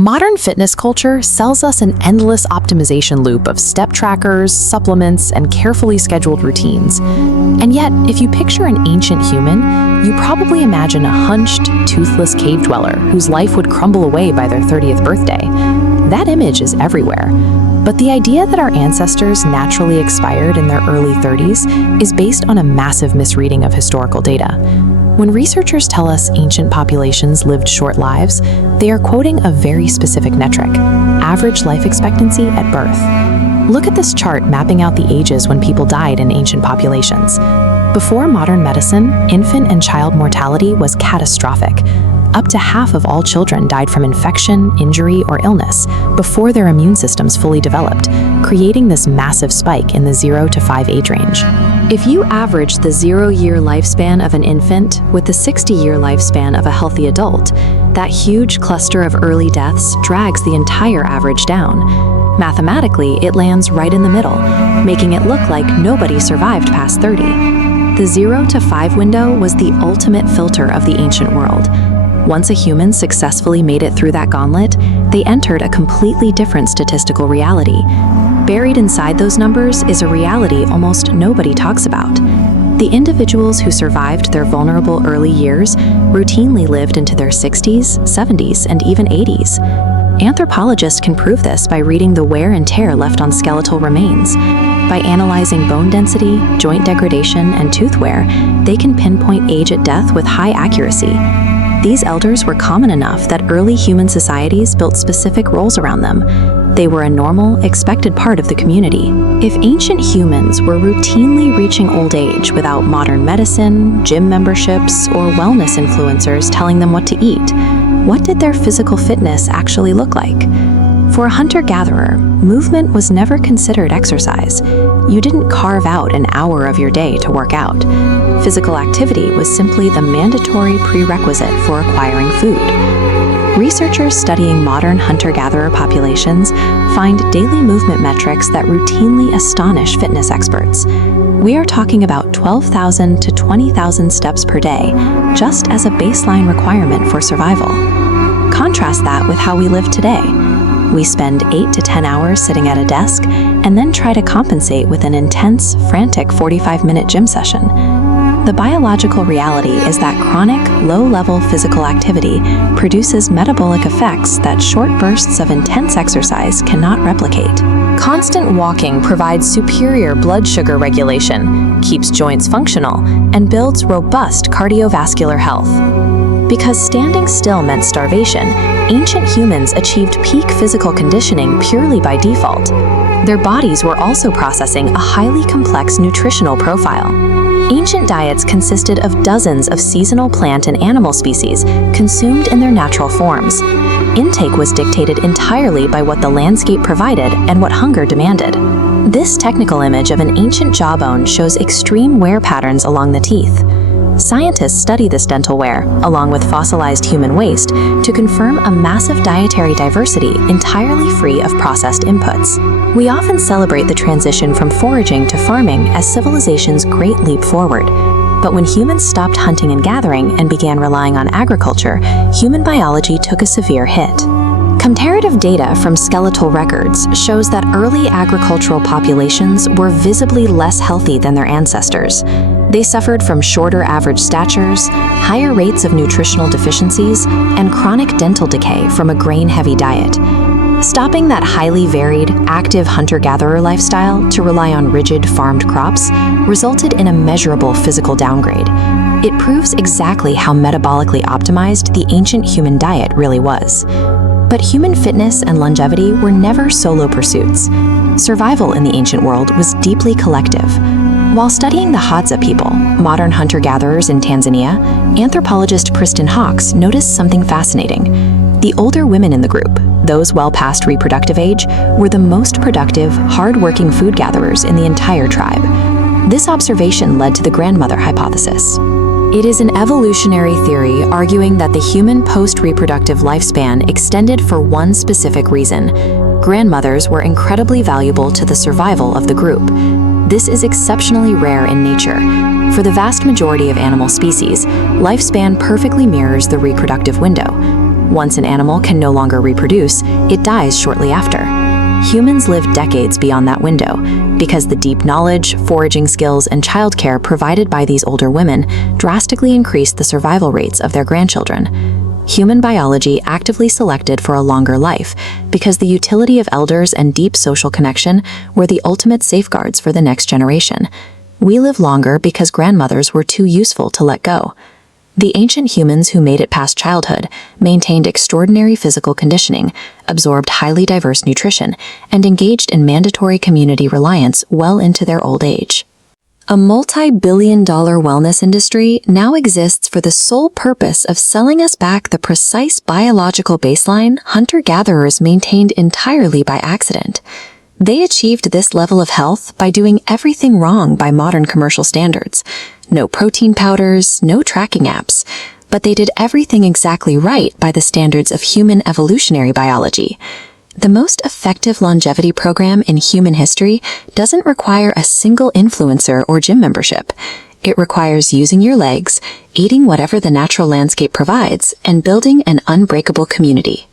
Modern fitness culture sells us an endless optimization loop of step trackers, supplements, and carefully scheduled routines. And yet, if you picture an ancient human, you probably imagine a hunched, toothless cave dweller whose life would crumble away by their 30th birthday. That image is everywhere. But the idea that our ancestors naturally expired in their early 30s is based on a massive misreading of historical data. When researchers tell us ancient populations lived short lives, they are quoting a very specific metric: average life expectancy at birth. Look at this chart mapping out the ages when people died in ancient populations. Before modern medicine, infant and child mortality was catastrophic. Up to half of all children died from infection, injury, or illness before their immune systems fully developed, creating this massive spike in the 0 to 5 age range. If you average the 0-year lifespan of an infant with the 60-year lifespan of a healthy adult, that huge cluster of early deaths drags the entire average down. Mathematically, it lands right in the middle, making it look like nobody survived past 30. The 0 to 5 window was the ultimate filter of the ancient world. Once a human successfully made it through that gauntlet, they entered a completely different statistical reality. Buried inside those numbers is a reality almost nobody talks about. The individuals who survived their vulnerable early years routinely lived into their 60s, 70s, and even 80s. Anthropologists can prove this by reading the wear and tear left on skeletal remains. By analyzing bone density, joint degradation, and tooth wear, they can pinpoint age at death with high accuracy. These elders were common enough that early human societies built specific roles around them. They were a normal, expected part of the community. If ancient humans were routinely reaching old age without modern medicine, gym memberships, or wellness influencers telling them what to eat, what did their physical fitness actually look like? For a hunter-gatherer, movement was never considered exercise. You didn't carve out an hour of your day to work out. Physical activity was simply the mandatory prerequisite for acquiring food. Researchers studying modern hunter-gatherer populations find daily movement metrics that routinely astonish fitness experts. We are talking about 12,000 to 20,000 steps per day, just as a baseline requirement for survival. Contrast that with how we live today. We spend 8 to 10 hours sitting at a desk and then try to compensate with an intense, frantic 45-minute gym session. The biological reality is that chronic, low-level physical activity produces metabolic effects that short bursts of intense exercise cannot replicate. Constant walking provides superior blood sugar regulation, keeps joints functional, and builds robust cardiovascular health. Because standing still meant starvation, ancient humans achieved peak physical conditioning purely by default. Their bodies were also processing a highly complex nutritional profile. Ancient diets consisted of dozens of seasonal plant and animal species consumed in their natural forms. Intake was dictated entirely by what the landscape provided and what hunger demanded. This technical image of an ancient jawbone shows extreme wear patterns along the teeth. Scientists study this dental wear, along with fossilized human waste, to confirm a massive dietary diversity entirely free of processed inputs. We often celebrate the transition from foraging to farming as civilization's great leap forward. But when humans stopped hunting and gathering and began relying on agriculture, human biology took a severe hit. Comparative data from skeletal records shows that early agricultural populations were visibly less healthy than their ancestors. They suffered from shorter average statures, higher rates of nutritional deficiencies, and chronic dental decay from a grain-heavy diet. Stopping that highly varied, active hunter-gatherer lifestyle to rely on rigid farmed crops resulted in a measurable physical downgrade. It proves exactly how metabolically optimized the ancient human diet really was. But human fitness and longevity were never solo pursuits. Survival in the ancient world was deeply collective. While studying the Hadza people, modern hunter-gatherers in Tanzania, anthropologist Kristen Hawkes noticed something fascinating. The older women in the group, those well past reproductive age, were the most productive, hard-working food gatherers in the entire tribe. This observation led to the grandmother hypothesis. It is an evolutionary theory arguing that the human post-reproductive lifespan extended for one specific reason. Grandmothers were incredibly valuable to the survival of the group. This is exceptionally rare in nature. For the vast majority of animal species, lifespan perfectly mirrors the reproductive window. Once an animal can no longer reproduce, it dies shortly after. Humans live decades beyond that window because the deep knowledge, foraging skills, and childcare provided by these older women drastically increased the survival rates of their grandchildren. Human biology actively selected for a longer life because the utility of elders and deep social connection were the ultimate safeguards for the next generation. We live longer because grandmothers were too useful to let go. The ancient humans who made it past childhood maintained extraordinary physical conditioning, absorbed highly diverse nutrition, and engaged in mandatory community reliance well into their old age. A multi-billion-dollar wellness industry now exists for the sole purpose of selling us back the precise biological baseline hunter-gatherers maintained entirely by accident. They achieved this level of health by doing everything wrong by modern commercial standards. No protein powders, no tracking apps, but they did everything exactly right by the standards of human evolutionary biology. The most effective longevity program in human history doesn't require a single influencer or gym membership. It requires using your legs, eating whatever the natural landscape provides, and building an unbreakable community.